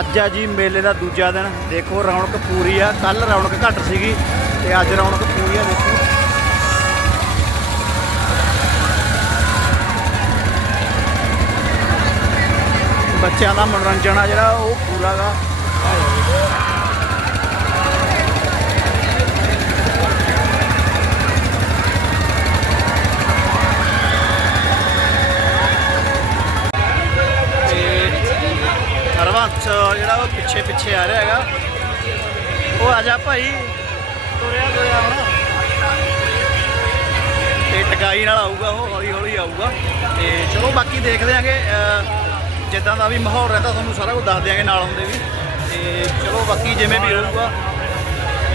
ਅੱਜ ਆ ਜੀ ਮੇਲੇ ਦਾ ਦੂਜਾ ਦਿਨ। ਦੇਖੋ ਰੌਣਕ ਪੂਰੀ ਆ। ਕੱਲ ਰੌਣਕ ਘੱਟ ਸੀਗੀ ਤੇ ਅੱਜ ਰੌਣਕ ਪੂਰੀ ਆ, ਦੇਖੋ। ਬੱਚਿਆਂ ਦਾ ਮਨੋਰੰਜਨ ਆ ਜਿਹੜਾ, ਉਹ ਪੂਰਾ ਗਾ। ਹਰਵੰਸ ਜਿਹੜਾ ਉਹ ਪਿੱਛੇ ਪਿੱਛੇ ਆ ਰਿਹਾ ਹੈਗਾ। ਉਹ ਆ ਜਾ ਭਾਈ ਤੁਰਿਆ ਤੁਰਿਆ ਹੁਣ। ਤੇ ਟਕਾਈ ਨਾਲ ਆਊਗਾ ਉਹ ਹੌਲੀ ਹੌਲੀ ਆਊਗਾ। ਤੇ ਚਲੋ ਬਾਕੀ ਦੇਖਦੇ ਆਂਗੇ ਜਿੱਦਾਂ ਦਾ ਵੀ ਮਾਹੌਲ ਰਹਿੰਦਾ ਤੁਹਾਨੂੰ ਸਾਰਾ ਕੁਝ ਦੱਸ ਦਿਆਂਗੇ ਨਾਲ ਹੁੰਦੇ ਵੀ। ਤੇ ਚਲੋ ਬਾਕੀ ਜਿਵੇਂ ਵੀ ਹੋਊਗਾ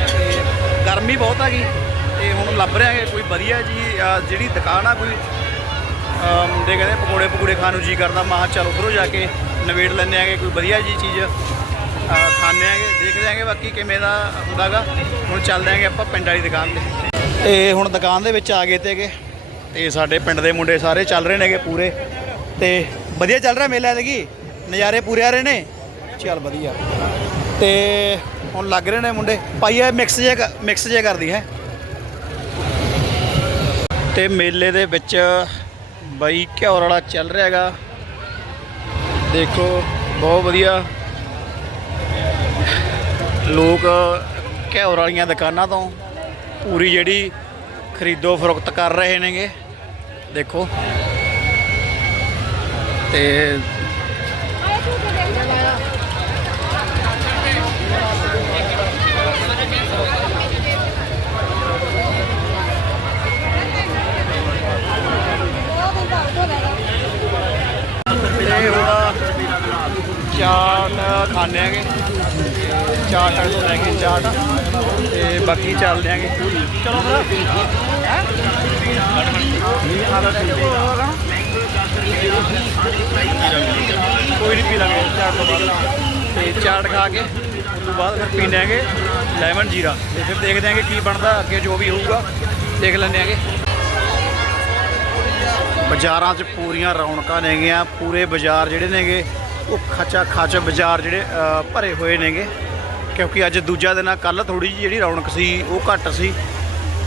ਤੇ ਗਰਮੀ ਬਹੁਤ ਹੈਗੀ ਤੇ ਹੁਣ ਲੱਭ ਰਹੇ ਕੋਈ ਵਧੀਆ ਜੀ ਜਿਹੜੀ ਦੁਕਾਨ ਆ ਕੋਈ ਅਹ, ਮੁੰਡੇ ਕਹਿੰਦੇ ਪਕੌੜੇ ਪਕੌੜੇ ਖਾਣ ਨੂੰ ਜੀ ਕਰਦਾ ਮਾਂ ਚੱਲ ਉਧਰੋਂ ਜਾ ਕੇ ਨਵੇੜ ਲੈਂਦੇ ਆਂਗੇ ਕੋਈ ਵਧੀਆ ਜੀ ਚੀਜ਼ ਅਹ, ਖਾਂਦੇ ਆਂਗੇ ਦੇਖਦੇ ਆਂਗੇ ਬਾਕੀ ਕਿਵੇਂ ਦਾ ਹੁੰਦਾਗਾ। ਹੁਣ ਚੱਲਦੇ ਆਂਗੇ ਆਪਾਂ ਪਿੰਡ ਵਾਲੀ ਦੁਕਾਨ ਤੇ। ਤੇ ਹੁਣ ਦੁਕਾਨ ਦੇ ਵਿੱਚ ਆ ਗਏ ਤੇਗੇ ਤੇ ਸਾਡੇ ਪਿੰਡ ਦੇ ਮੁੰਡੇ ਸਾਰੇ ਚੱਲ ਰਹੇ ਨੇਗੇ ਪੂਰੇ। ਤੇ ਵਧੀਆ ਚੱਲ ਰਿਹਾ ਮੇਲਾ ਇਹਦੇ ਨਜ਼ਾਰੇ ਪੂਰੇ ਆ ਰਹੇ ਨੇ? ਚੱਲ ਵਧੀਆ। ਤੇ ਹੁਣ ਲੱਗ ਰਹੇ ਨੇ ਮੁੰਡੇ। ਭਾਈ ਇਹ ਮਿਕਸ ਜੇ ਮਿਕਸ ਜੇ ਕਰਦੀ ਹੈ। ਤੇ ਮੇਲੇ ਦੇ ਵਿੱਚ ਬਾਈ ਘਿਓਰ ਵਾਲਾ ਚੱਲ ਰਿਹਾ ਹੈਗਾ। ਦੇਖੋ ਬਹੁਤ ਵਧੀਆ। ਲੋਕ ਘਿਓਰ ਵਾਲੀਆਂ ਦੁਕਾਨਾਂ ਤੋਂ ਪੂਰੀ ਜਿਹੜੀ ਖਰੀਦੋ ਫਰੋਖਤ ਕਰ ਰਹੇ ਨੇਗੇ। ਦੇਖੋ। ਤੇ ਇਹ ਹੁਣ ਚਾਟ ਖਾਣੇ ਆਂਗੇ। ਚਾਟ ਤੋਂ ਲੈ ਕੇ ਚਾਟ। ਤੇ ਬਾਕੀ ਚੱਲਦੇ ਆਂਗੇ। ਚਲੋ ਕੋਈ ਨਹੀਂ ਪੀ ਲਾਂਗੇ। ਚਾਟ ਤੋਂ ਬਾਅਦ ਤੇ। ਚਾਟ ਖਾ ਕੇ ਉਸ ਤੋਂ ਬਾਅਦ ਫਿਰ ਪੀਂਦੇ ਆਂਗੇ ਲੈਮਨ ਜੀਰਾ। ਤੇ ਫਿਰ ਦੇਖਦੇ ਆਂਗੇ ਕੀ ਬਣਦਾ, ਅੱਗੇ ਜੋ ਵੀ ਹੋਊਗਾ, ਦੇਖ ਲੈਂਦੇ ਆਂਗੇ। ਬਾਜ਼ਾਰਾਂ 'ਚ ਪੂਰੀਆਂ ਰੌਣਕਾਂ ਨੇਗੀਆਂ। ਪੂਰੇ ਬਾਜ਼ਾਰ ਜਿਹੜੇ ਨੇਗੇ ਉਹ ਖਚਾ ਖਚ ਬਾਜ਼ਾਰ ਜਿਹੜੇ ਭਰੇ ਹੋਏ ਨੇਗੇ। ਕਿਉਂਕਿ ਅੱਜ ਦੂਜਾ ਦਿਨ ਆ ਕੱਲ ਥੋੜੀ ਜਿਹੀ ਜਿਹੜੀ ਰੌਣਕ ਸੀ, ਉਹ ਘੱਟ ਸੀ।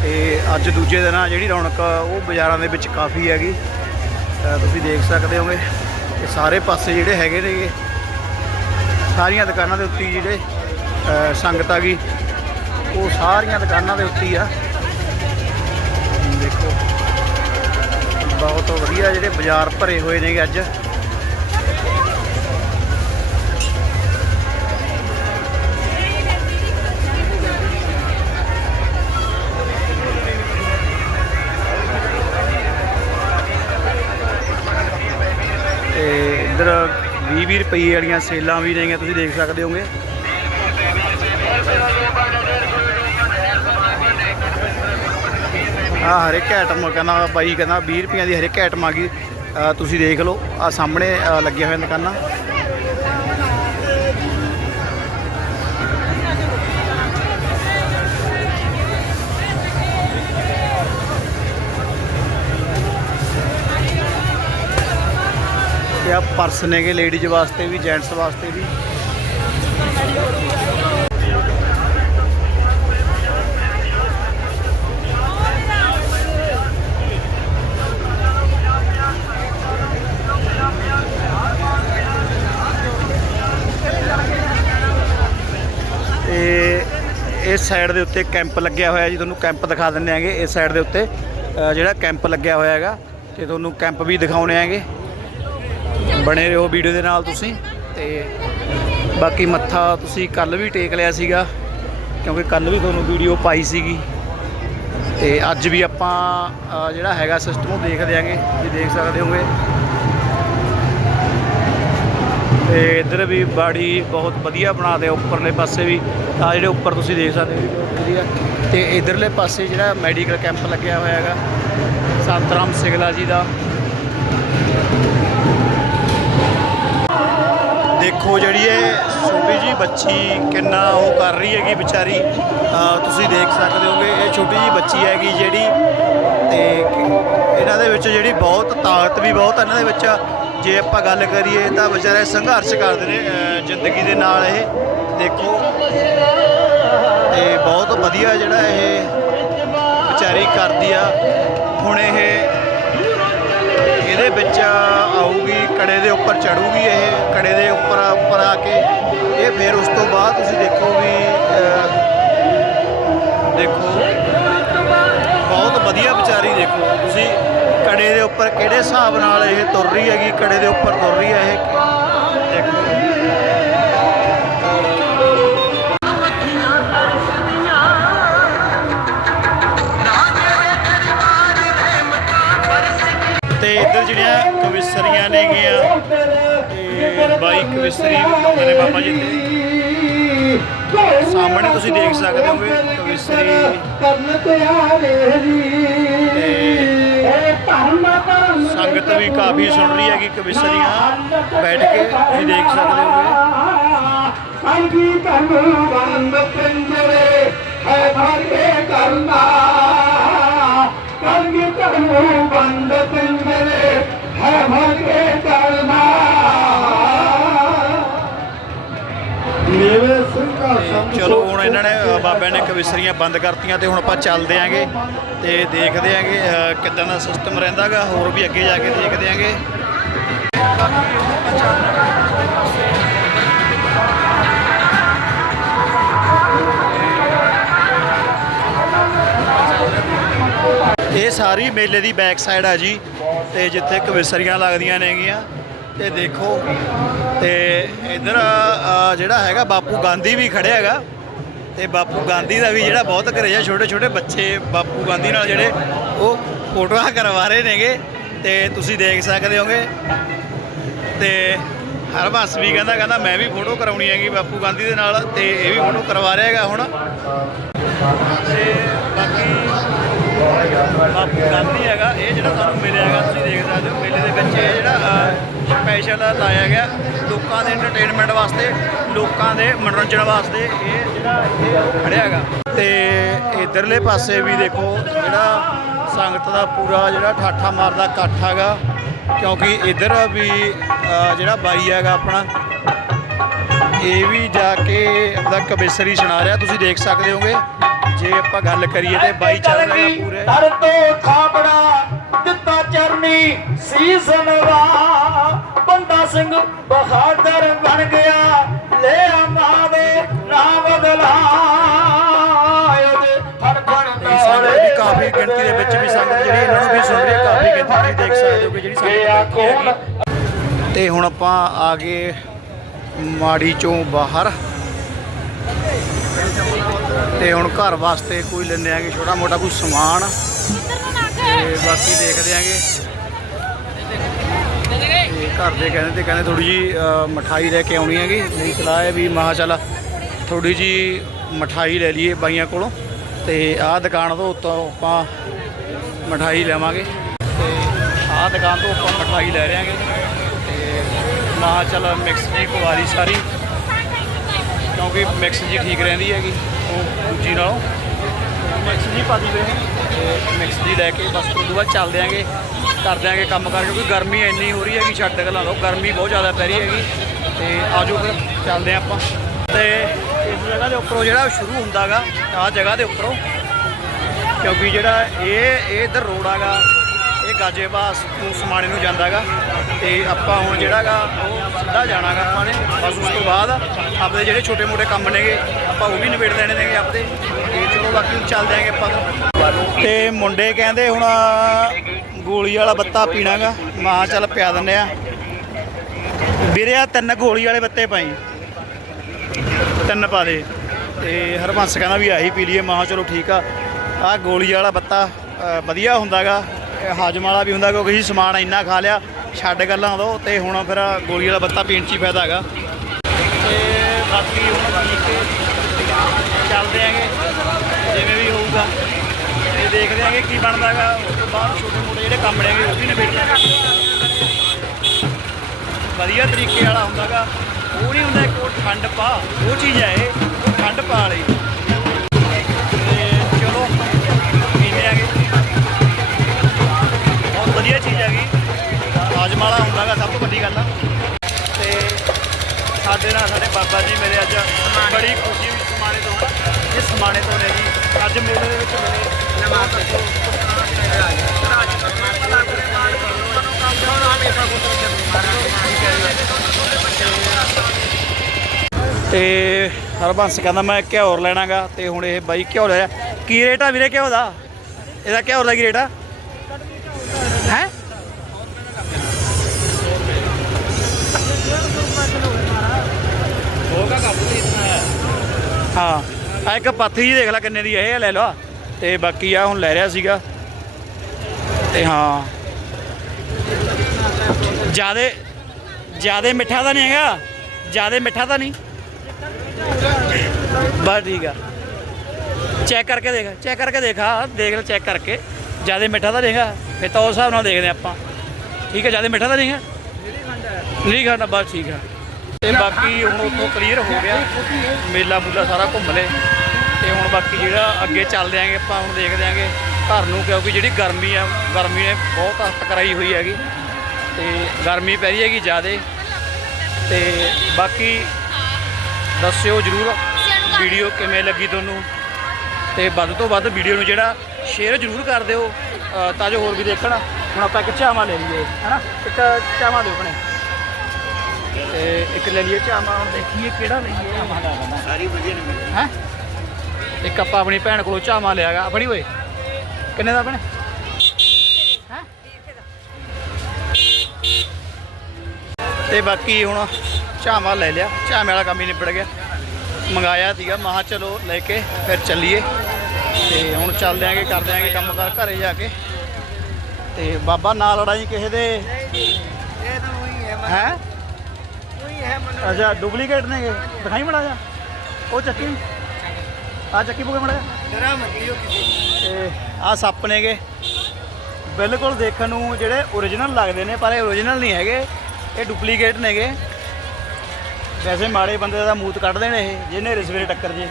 ਤੇ ਅੱਜ ਦੂਜੇ ਦਿਨ ਆ, ਜਿਹੜੀ ਰੌਣਕ ਉਹ ਬਾਜ਼ਾਰਾਂ ਦੇ ਵਿੱਚ ਕਾਫੀ ਹੈਗੀ। ਤੁਸੀਂ ਦੇਖ ਸਕਦੇ ਹੋਗੇ ਕਿ ਸਾਰੇ ਪਾਸੇ ਜਿਹੜੇ ਹੈਗੇ ਨੇਗੇ, ਸਾਰੀਆਂ ਦੁਕਾਨਾਂ ਦੇ ਉੱਤੇ ਜਿਹੜੇ ਸੰਗਤ ਆ ਗਈ। ਉਹ ਸਾਰੀਆਂ ਦੁਕਾਨਾਂ ਦੇ ਉੱਤੇ ਹੀ ਆ। ਦੇਖੋ, ਬਹੁਤ ਵਧੀਆ ਜਿਹੜੇ ਬਾਜ਼ਾਰ ਭਰੇ ਹੋਏ ਨੇਗੇ ਅੱਜ। 20 20 ਰੁਪਏ ਵਾਲੀਆਂ ਸੇਲਾਂ ਵੀ ਨੇਗੀਆਂ, ਤੁਸੀਂ ਦੇਖ ਸਕਦੇ ਹੋਗੇ। ਆ ਇੱਕ ਆਈਟਮ ਕਹਿੰਦਾ, ਬਾਈ ਕਹਿੰਦਾ 20 ਰੁਪਈਆਂ ਦੀ ਹਰ ਇੱਕ ਆਈਟਮ ਆ ਗਈ। ਤੁਸੀਂ ਦੇਖ ਲਓ ਆ ਸਾਹਮਣੇ ਲੱਗੀਆਂ ਹੋਈਆਂ ਦੁਕਾਨਾਂ। ਆ ਪਰਸ ਨੇਗੇ ਲੇਡੀਜ਼ ਵਾਸਤੇ ਵੀ ਜੈਂਟਸ ਵਾਸਤੇ ਵੀ। ਇਸ ਸਾਈਡ ਦੇ ਉੱਤੇ ਕੈਂਪ ਲੱਗਿਆ ਹੋਇਆ ਜੀ, ਤੁਹਾਨੂੰ ਕੈਂਪ ਦਿਖਾ ਦਿੰਦੇ ਆਂਗੇ ਇਸ ਸਾਈਡ ਦੇ ਉੱਤੇ ਜਿਹੜਾ ਕੈਂਪ ਲੱਗਿਆ ਹੋਇਆ ਹੈਗਾ, ਤੇ ਤੁਹਾਨੂੰ ਕੈਂਪ ਵੀ ਦਿਖਾਉਣੇ ਆਂਗੇ ਬਣੇ ਰਹੋ ਵੀਡੀਓ ਦੇ ਨਾਲ ਤੁਸੀਂ ਤੇ ਬਾਕੀ ਮੱਥਾ ਤੁਸੀਂ ਕੱਲ ਵੀ ਟੇਕ ਲਿਆ ਸੀਗਾ, ਕਿਉਂਕਿ ਕੱਲ ਵੀ ਤੁਹਾਨੂੰ ਵੀਡੀਓ ਪਾਈ ਸੀਗੀ। ਤੇ ਅੱਜ ਵੀ ਆਪਾਂ ਜਿਹੜਾ ਹੈਗਾ ਸਿਸਟਮ ਉਹ ਦੇਖ ਦਿਆਂਗੇ ਵੀ ਦੇਖ ਸਕਦੇ ਹੋਗੇ ਤੇ ਇੱਧਰ ਵੀ ਬਾੜੀ ਬਹੁਤ ਵਧੀਆ ਬਣਾ ਦੇ ਉੱਪਰਲੇ ਪਾਸੇ ਵੀ। ਆ ਜਿਹੜੇ ਉੱਪਰ ਤੁਸੀਂ ਦੇਖ ਸਕਦੇ ਹੋ ਵੀ ਬਹੁਤ ਵਧੀਆ। ਤੇ ਇਧਰਲੇ ਪਾਸੇ ਜਿਹੜਾ ਮੈਡੀਕਲ ਕੈਂਪ ਲੱਗਿਆ ਹੋਇਆ ਹੈਗਾ, ਸੰਤਰਾਮ ਸਿਗਲਾ ਜੀ ਦਾ। ਦੇਖੋ ਜਿਹੜੀ ਇਹ ਛੋਟੀ ਜੀ ਬੱਚੀ ਕਿੰਨਾ ਉਹ ਕਰ ਰਹੀ ਹੈਗੀ ਵਿਚਾਰੀ ਤੁਸੀਂ ਦੇਖ ਸਕਦੇ ਹੋਗੇ, ਇਹ ਛੋਟੀ ਜੀ ਬੱਚੀ ਹੈਗੀ ਜਿਹੜੀ ਤੇ ਇਹਨਾਂ ਦੇ ਵਿੱਚ ਜਿਹੜੀ ਬਹੁਤ ਤਾਕਤ ਵੀ ਬਹੁਤ ਆ, ਇਹਨਾਂ ਦੇ ਵਿੱਚ ਜੇ ਆਪਾਂ ਗੱਲ ਕਰੀਏ ਤਾਂ ਵਿਚਾਰੇ ਸੰਘਰਸ਼ ਕਰਦੇ ਨੇ ਜ਼ਿੰਦਗੀ ਦੇ ਨਾਲ ਇਹ, ਦੇਖੋ। ਤੇ ਬਹੁਤ ਵਧੀਆ ਜਿਹੜਾ ਇਹ ਵਿਚਾਰੀ ਕਰਦੀ ਆ। ਹੁਣ ਇਹ, ਇਹਦੇ ਵਿੱਚ ਕੜੇ ਦੇ ਉੱਪਰ ਚੜੂਗੀ ਇਹ, ਕੜੇ ਦੇ ਉੱਪਰ ਉੱਪਰ ਆ ਕੇ। ਇਹ ਫਿਰ ਉਸ ਤੋਂ ਬਾਅਦ ਤੁਸੀਂ ਦੇਖੋ ਵੀ ਦੇਖੋ। ਬਹੁਤ ਵਧੀਆ ਵਿਚਾਰੀ ਦੇਖੋ। ਤੁਸੀਂ ਕੜੇ ਦੇ ਉੱਪਰ ਕਿਹੜੇ ਹਿਸਾਬ ਨਾਲ ਇਹ ਤੁਰ ਰਹੀ ਹੈਗੀ, ਕੜੇ ਦੇ ਉੱਪਰ ਤੁਰ ਰਹੀ ਹੈ ਇਹ? ਦੇਖੋ। ਕਵਿਸਰੀਆਂ ਨੇਗੀਆਂ ਤੇ ਬਾਈ ਕਵਿਸਰੀ ਮੇਰੇ ਬਾਬਾ ਜੀ ਤੇ ਸਾਹਮਣੇ ਤੁਸੀਂ ਦੇਖ ਸਕਦੇ ਹੋਗੇ ਕਵਿਸਰੀ ਕਰਨ ਤੇ ਆਲੇ ਜੀ ਸੰਗਤ ਵੀ ਕਾਫੀ ਸੁਣ ਰਹੀ ਹੈ ਕਿ ਕਵਿਸਰੀਆਂ ਬੈਠ ਕੇ ਤੁਸੀਂ ਦੇਖ ਸਕਦੇ ਹੋ ਸੰਗੀ ਤਨੂੰ ਬੰਦ ਪਿੰਜਰੇ ਹੈ ਭਰ ਕੇ ਕਰਨਾ ਸੰਗੀ ਤਨੂੰ ਬੰਦ ਪਿੰਜਰੇ ਕੇ ਕਰਨਾ ਮੇਵੇ ਚਲੋ ਹੁਣ ਇਹਨਾਂ ਨੇ ਬਾਬਿਆਂ ਨੇ ਕਵਿਸਰੀਆਂ ਬੰਦ ਕਰਤੀਆਂ ਤੇ ਹੁਣ ਆਪਾਂ ਚੱਲਦੇ ਆਂਗੇ ਤੇ ਦੇਖਦੇ ਆਂਗੇ ਕਿੱਦਾਂ ਦਾ ਸਿਸਟਮ ਰਹਿੰਦਾਗਾ ਹੋਰ ਵੀ ਅੱਗੇ ਜਾ ਕੇ ਦੇਖਦੇ ਆਂਗੇ ਇਹ ਸਾਰੀ ਮੇਲੇ ਦੀ ਬੈਕ ਸਾਈਡ ਆ ਜੀ। ਤੇ ਜਿੱਥੇ ਕਵਿਸਰੀਆਂ ਲੱਗਦੀਆਂ ਨੇਗੀਆਂ, ਤੇ ਦੇਖੋ, ਤੇ ਇਧਰ ਜਿਹੜਾ ਹੈਗਾ ਬਾਪੂ ਗਾਂਧੀ ਵੀ ਖੜਿਆ ਹੈਗਾ, ਤੇ ਬਾਪੂ ਗਾਂਧੀ ਦਾ ਵੀ ਜਿਹੜਾ ਬਹੁਤ ਕਰੇਜ ਆ ਛੋਟੇ ਛੋਟੇ ਬੱਚੇ ਬਾਪੂ ਗਾਂਧੀ ਨਾਲ ਜਿਹੜੇ ਉਹ ਫੋਟੋਆਂ ਕਰਵਾ ਰਹੇ ਨੇਗੇ, ਤੇ ਤੁਸੀਂ ਦੇਖ ਸਕਦੇ ਹੋਗੇ। ਤੇ ਹਰਬੰਸ ਵੀ ਕਹਿੰਦਾ ਕਹਿੰਦਾ ਮੈਂ ਵੀ ਫੋਟੋ ਕਰਾਉਣੀ ਹੈਗੀ ਬਾਪੂ ਗਾਂਧੀ ਦੇ ਨਾਲ, ਤੇ ਇਹ ਵੀ ਫੋਟੋ ਕਰਵਾ ਰਿਹਾ ਹੈਗਾ ਹੁਣ। ਤੇ ਬਾਕੀ ਬਾਪੂ ਗਾਂਧੀ ਹੈਗਾ, ਇਹ ਜਿਹੜਾ ਤੁਹਾਨੂੰ ਮਿਲਿਆ ਹੈਗਾ, ਤੁਸੀਂ ਦੇਖ ਸਕਦੇ ਹੋ, ਮੇਲੇ ਦੇ ਵਿੱਚ ਇਹ ਜਿਹੜਾ ਸਪੈਸ਼ਲ ਲਾਇਆ ਗਿਆ ਲੋਕਾਂ ਦੇ ਐਂਟਰਟੇਨਮੈਂਟ ਵਾਸਤੇ, ਲੋਕਾਂ ਦੇ ਮਨੋਰੰਜਨ ਵਾਸਤੇ ਇਹ ਜਿਹੜਾ ਇੱਥੇ ਖੜਿਆ ਹੈਗਾ। ਤੇ ਇਧਰਲੇ ਪਾਸੇ ਵੀ ਦੇਖੋ, ਜਿਹੜਾ ਸੰਗਤ ਦਾ ਪੂਰਾ ਜਿਹੜਾ ਠਾਠਾ ਮਾਰਦਾ ਇਕੱਠ ਹੈਗਾ, ਕਿਉਂਕਿ ਇਧਰ ਵੀ ਜਿਹੜਾ ਬਾਈ ਹੈਗਾ ਆਪਣਾ, ਇਹ ਵੀ ਜਾ ਕੇ ਆਪਣਾ ਕਬੇਸਰੀ ਸੁਣਾ ਰਿਹਾ, ਤੁਸੀਂ ਦੇਖ ਸਕਦੇ ਹੋਗੇ। ਜੇ ਆਪਾਂ ਗੱਲ ਕਰੀਏ ਤੇ ਬਾਈ ਚੱਲ ਰਿਹਾ ਪੂਰੇ। ਦਰ ਤੋਂ ਖਾਬੜਾ ਦਿੱਤਾ ਚਰਨੀ ਸੀਸ ਨਵਾ ਬੰਦਾ ਸਿੰਘ ਬਹਾਦਰ ਬਣ ਗਿਆ ਲੈ ਮਾਵੇ ਨਾ ਬਦਲਾ ਵੀ ਕਾਫੀ ਗਿਣਤੀ ਦੇ ਵਿੱਚ ਵੀ ਸੰਗਤ ਜਿਹੜੀ ਇਹਨਾਂ ਨੂੰ ਵੀ ਸੁਣ ਰਹੀ ਹੈ ਕਾਫੀ ਗਿਣਤੀ ਤੁਸੀਂ ਦੇਖ ਸਕਦੇ ਹੋ ਕਿ ਜਿਹੜੀ ਸੰਗਤ ਬੈਠੀ ਹੈਗੀ। ਤੇ ਹੁਣ ਆਪਾਂ ਆ ਗਏ ਮਾੜੀ ਚੋਂ ਬਾਹਰ। ਤੇ ਹੁਣ ਘਰ ਵਾਸਤੇ ਕੋਈ ਲੈਣੇ ਆਗੇ, ਛੋਟਾ ਮੋਟਾ ਕੋਈ ਸਮਾਨ। ਤੇ ਬਾਕੀ ਦੇਖਦੇ ਆਂਗੇ। ਤੇ ਘਰ ਦੇ ਕਹਿੰਦੇ ਤੇ ਕਹਿੰਦੇ ਥੋੜੀ ਜੀ ਮਠਾਈ ਲੈ ਕੇ ਆਉਣੀ ਹੈਗੀ। ਮੇਰੀ ਸਲਾਹ ਹੈ ਵੀ ਮਹਾ ਚੱਲ ਥੋੜੀ ਜੀ ਮਠਾਈ ਲੈ ਲਈਏ ਬਾਈਆਂ ਕੋਲੋਂ। ਤੇ ਆਹ ਦੁਕਾਨ ਤੋਂ ਉੱਤੋਂ ਆਪਾਂ ਮਠਾਈ ਲੈਵਾਂਗੇ ਤੇ ਆਹ ਦੁਕਾਨ ਤੋਂ ਆਪਾਂ ਮਠਾਈ ਲੈ ਰਹੇ ਹਾਂਗੇ ਤੇ ਮਹਾ ਚੱਲ ਮਿਕਸ ਜੀ ਕੁਆਰੀ ਸਾਰੀ, ਕਿਉਂਕਿ ਮਿਕਸ ਜੀ ਠੀਕ ਰਹਿੰਦੀ ਹੈਗੀ। ਉਹ ਦੂਜੀ ਨਾਲੋਂ। ਮਿਕਸ ਜੀ ਪਾ ਦੀ ਵੇ ਤੇ ਮਿਕਸ ਜੀ ਲੈ ਕੇ ਬਸ ਉਸ ਤੋਂ ਬਾਅਦ ਚੱਲਦੇ ਆਂਗੇ। ਕਰ ਦਿਆਂਗੇ ਕੰਮ ਕਰ ਕਿਉਂਕਿ ਗਰਮੀ ਇੰਨੀ ਹੋ ਰਹੀ ਹੈਗੀ ਛੱਡ ਗੱਲਾਂ ਲਓ। ਗਰਮੀ ਬਹੁਤ ਜ਼ਿਆਦਾ ਪੈ ਰਹੀ ਹੈਗੀ। ਤੇ ਆਜੋ ਫਿਰ ਚੱਲਦੇ ਆਪਾਂ। ਤੇ ਇਸ ਜਗ੍ਹਾ ਦੇ ਉੱਪਰੋਂ ਜਿਹੜਾ ਸ਼ੁਰੂ ਹੁੰਦਾਗਾ ਆਹ ਜਗ੍ਹਾ ਦੇ ਉੱਪਰੋਂ। ਕਿਉਂਕਿ ਜਿਹੜਾ ਇਹ ਇਹ ਇਧਰ ਰੋਡ ਆਗਾ ਇਹ ਗਾਜੇਬਾਸ ਨੂੰ ਸਮਾਣੇ ਨੂੰ ਜਾਂਦਾਗਾ ਤੇ ਆਪਾਂ ਹੁਣ ਜਿਹੜਾਗਾ ਉਹ ਸਿੱਧਾ ਜਾਣਾਗਾ ਆਪਾਂ ਨੇ। ਬਸ ਉਸ ਤੋਂ ਬਾਅਦ ਆਪਣੇ ਜਿਹੜੇ ਛੋਟੇ ਮੋਟੇ ਕੰਮ ਨੇਗੇ ਆਪਾਂ ਉਹ ਵੀ ਨਿਬੇੜ ਲੈਣੇ ਨੇਗੇ ਆਪਦੇ। ਤੇ ਚਲੋ ਬਾਕੀ ਹੁਣ ਚੱਲਦੇ ਆਂਗੇ ਆਪਾਂ ਤੇ ਮੁੰਡੇ ਕਹਿੰਦੇ ਹੁਣ ਗੋਲੀ ਵਾਲਾ ਬੱਤਾ ਪੀਣਾਗਾ। ਮਾਂ ਚੱਲ ਪਿਆ ਦਿੰਦੇ ਆ। ਵੀਰੇ ਆ ਤਿੰਨ ਗੋਲੀ ਵਾਲੇ ਬੱਤੇ ਪਾਈ। ਤਿੰਨ ਪਾ ਦੇ। ਤੇ ਹਰਬੰਸ ਕਹਿੰਦਾ ਵੀ ਆਹੀ ਪੀ ਲਈਏ। ਮਾਂ ਚਲੋ ਠੀਕ ਆ। ਆ ਗੋਲੀ ਵਾਲਾ ਬੱਤਾ ਅ, ਵਧੀਆ ਹੁੰਦਾਗਾ। ਹਾਜਮ ਵਾਲਾ ਵੀ ਹੁੰਦਾ ਕਿਉਂਕਿ ਅਸੀਂ ਸਮਾਨ ਇੰਨਾ ਖਾ ਲਿਆ, ਛੱਡ ਗੱਲਾਂ ਉਦੋਂ ਤੇ ਹੁਣ ਫਿਰ ਗੋਲੀ ਵਾਲਾ ਬੱਤਾ ਪੀਣ 'ਚ ਹੀ ਫਾਇਦਾ ਹੈਗਾ। ਤੇ ਬਾਕੀ ਹੁਣ ਪੀ ਚੱਲਦੇ ਆਂਗੇ ਜਿਵੇਂ ਵੀ ਹੋਊਗਾ। ਤੇ ਦੇਖਦੇ ਆਂਗੇ ਕੀ ਬਣਦਾ ਬਣਦਾਗਾ ਉਸ ਤੋਂ ਬਾਅਦ ਛੋਟੇ ਮੋਟੇ ਜਿਹੜੇ ਕੰਮ ਨੇਗੇ ਉਹ ਵੀ ਨਿਬੇੜਦੇ ਵਧੀਆ ਤਰੀਕੇ ਵਾਲਾ ਹੁੰਦਾਗਾ ਉਹ ਨਹੀਂ ਹੁੰਦਾ ਇੱਕ ਉਹ ਠੰਡ ਪਾ, ਉਹ ਚੀਜ਼ ਹੈ ਇਹ ਠੰਡ ਪਾ ਵਾਲੀ। ਚੀਜ਼ ਹੈਗੀ। ਆਜਮ ਕਰਮ ਵਾਲਾ ਹੁੰਦਾਗਾ ਸਭ ਤੋਂ ਵੱਡੀ ਗੱਲ ਆ। ਤੇ ਸਾਡੇ ਨਾਲ ਸਾਡੇ ਬਾਬਾ ਜੀ ਮੇਰੇ ਅੱਜ ਬੜੀ ਖੁਸ਼ੀ ਵੀ ਸਮਾਣੇ ਤੋਂ ਆ। ਇਹ ਸਮਾਣੇ ਤੋਂ ਨੇ ਜੀ ਅੱਜ ਮੇਲੇ ਦੇ ਵਿੱਚ ਮਿਲੇ ਨਵਾਜ਼ ਤੇ ਹਰਬੰਸ ਕਹਿੰਦਾ, ਮੈਂ ਘਿਓਰ ਲੈਣਾਗਾ, ਤੇ ਹੁਣ ਇਹ ਬਾਈ ਘਿਓ ਲਿਆ ਕੀ ਰੇਟ ਆ ਵੀਰੇ ਘਿਓ ਦਾ? ਇਹਦਾ ਘਿਓਰ ਦਾ ਕੀ ਰੇਟ ਆ? ਹੈ? ਹਾਂ ਆ ਇੱਕ ਪਾਥੀ ਜੀ ਦੇਖ ਲੈ ਕਿੰਨੇ ਦੀ ਇਹ ਆ, ਲੈ ਲਓ ਤੇ ਬਾਕੀ ਆ ਹੁਣ ਲੈ ਰਿਹਾ ਸੀਗਾ। ਤੇ ਹਾਂ। ਜਿਆਦੇ ਜਿਆਦੇ ਮਿੱਠਾ ਤਾਂ ਨਹੀਂ ਹੈਗਾ। ਜਿਆਦੇ ਮਿੱਠਾ ਤਾਂ ਨਹੀਂ। ਬਸ ਠੀਕ ਆ। ਚੈੱਕ ਕਰਕੇ ਦੇਖ ਚੈੱਕ ਕਰਕੇ ਦੇਖਾ ਦੇਖ ਲੈ ਚੈੱਕ ਕਰਕੇ। ਜਿਆਦੇ ਮਿੱਠਾ ਤਾਂ ਨਹੀਂਗਾ ਫਿਰ ਤਾਂ ਉਸ ਹਿਸਾਬ ਨਾਲ ਦੇਖਦੇ ਆਪਾਂ। ਠੀਕ ਹੈ ਜਿਆਦੇ ਮਿੱਠਾ ਤਾਂ ਨਹੀਂ ਹੈ ਨਹੀਂ ਖਾਣਾ ਬਸ ਠੀਕ ਆ। ਤੇ ਬਾਕੀ ਹੁਣ ਉੱਥੋਂ ਕਲੀਅਰ ਹੋ ਗਿਆ। ਮੇਲਾ ਮੂਲਾ ਸਾਰਾ ਘੁੰਮ ਲਏ। ਤੇ ਹੁਣ ਬਾਕੀ ਜਿਹੜਾ ਅੱਗੇ ਚੱਲਦੇ ਆਂਗੇ ਆਪਾਂ ਹੁਣ ਦੇਖਦੇ ਆਂਗੇ ਘਰ ਨੂੰ, ਕਿਉਂਕਿ ਜਿਹੜੀ ਗਰਮੀ ਆ, ਗਰਮੀ ਨੇ ਬਹੁਤ ਹੱਥ ਕਰਾਈ ਹੋਈ ਹੈਗੀ। ਤੇ ਗਰਮੀ ਪੈ ਰਹੀ ਹੈਗੀ ਜ਼ਿਆਦੇ। ਤੇ ਬਾਕੀ ਦੱਸਿਓ ਜਰੂਰ ਵੀਡੀਓ ਕਿਵੇਂ ਲੱਗੀ ਤੁਹਾਨੂੰ। ਤੇ ਵੱਧ ਤੋਂ ਵੱਧ ਵੀਡੀਓ ਨੂੰ ਜਿਹੜਾ ਸ਼ੇਅਰ ਜਰੂਰ ਕਰ ਦਿਓ। ਤਾਂ ਜੋ ਹੋਰ ਵੀ ਦੇਖਣ। ਹੁਣ ਆਪਾਂ ਇੱਕ ਚਾਮਾ ਲੈ ਲਈਏ, ਹਨਾ? ਇੱਕ ਚਾਮਾ ਦਿਓ ਆਪਣੇ। ਤੇ ਇੱਕ ਲੈ ਲਈਏ ਚਾਮਾ ਹੁਣ ਦੇਖੀਏ ਕਿਹੜਾ ਲਈਏ। ਸਾਰੀ ਵਧੀਆ ਨੇ ਹੈ? ਇੱਕ ਆਪਾਂ ਆਪਣੀ ਭੈਣ ਕੋਲੋਂ ਚਾਮਾ ਲਿਆਗਾ ਆਪਣੀ ਓਏ ਕਿੰਨੇ ਦਾ ਆਪਣੇ ਹੈ? ਤੇ ਬਾਕੀ ਹੁਣ ਝਾਮਾ ਲੈ ਲਿਆ। ਝਾਮੇ ਵਾਲਾ ਕੰਮ ਹੀ ਨਿਬੜ ਗਿਆ। ਮੰਗਾਇਆ ਸੀਗਾ ਮਹਾ ਚਲੋ ਲੈ ਕੇ ਫਿਰ ਚੱਲੀਏ। ਤੇ ਹੁਣ ਚੱਲਦੇ ਆਂਗੇ ਕਰਦੇ ਆਂਗੇ ਕੰਮ ਕਰ ਘਰੇ ਜਾ ਕੇ। ਤੇ ਬਾਬਾ ਨਾਲ ਲੜਾਈ ਕਿਸੇ ਦੇ? ਇਹ ਤਾਂ ਉਹੀ ਹੈ ਹੈ? ਉਹੀ ਹੈ ਮਨ ਅੱਛਾ ਡੁਪਲੀਕੇਟ ਨੇਗੇ। ਦਿਖਾਈ ਮੜਾ ਜਾ ਉਹ ਚੱਕੀ। ਆ ਚੱਕੀ ਪੁਕੇ ਮੜਾ ਜਰਾ ਮੱਤੀ ਹੋ ਕਿਸੇ ਤੇ ਆ ਸੱਪ ਨੇਗੇ। ਬਿਲਕੁਲ ਦੇਖਣ ਨੂੰ ਜਿਹੜੇ origignal ਲੱਗਦੇ ਨੇ ਪਰ ਇਹ origignal ਨਹੀਂ ਹੈਗੇ। ਇਹ ਡੁਪਲੀਕੇਟ ਨੇਗੇ। ਵੈਸੇ ਮਾੜੇ ਬੰਦੇ ਦਾ ਮੂਤ ਕੱਢ ਦੇਣ ਇਹ ਜਿਹਨੇ ਰਿਸਵੇਰੇ ਟੱਕਰ ਜੇ।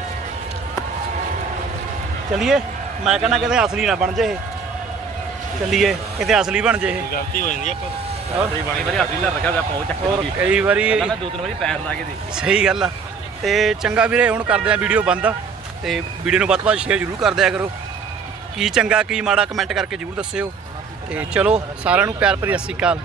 ਚਲਿਏ। ਮੈਂ ਕਹਿੰਦਾ ਕਿਤੇ ਅਸਲੀ ਨਾ ਬਣ ਜੇ ਇਹ। ਚੱਲੀਏ। ਕਿਤੇ ਅਸਲੀ ਬਣ ਜੇ ਇਹ। ਗਲਤੀ ਹੋ ਜਾਂਦੀ ਆ ਆਪਾਂ ਕਈ ਵਾਰੀ ਹੱਥ ਹੀ ਲੱਗ ਰੱਖਿਆ ਆਪਾਂ ਉਹ ਚੱਕ ਹੋਰ ਕਈ ਵਾਰੀ ਮੈਂ ਦੋ ਤਿੰਨ ਵਾਰੀ ਪੈਰ ਲਾ ਕੇ ਦੇ ਸਹੀ ਗੱਲ ਆ। ਤੇ ਚੰਗਾ ਵੀਰੇ ਹੁਣ ਕਰਦੇ ਆ ਵੀਡੀਓ ਬੰਦ। ਤੇ ਵੀਡੀਓ ਨੂੰ ਵੱਧ ਤੋਂ ਵੱਧ ਸ਼ੇਅਰ ਜ਼ਰੂਰ ਕਰ ਦਿਆ ਕਰੋ। ਕੀ ਚੰਗਾ ਕੀ ਮਾੜਾ ਕਮੈਂਟ ਕਰਕੇ ਜ਼ਰੂਰ ਦੱਸਿਓ। ਤੇ ਚਲੋ ਸਾਰਿਆਂ ਨੂੰ ਪਿਆਰ ਭਰੀ ਸਤਿ ਸ਼੍ਰੀ ਅਕਾਲ।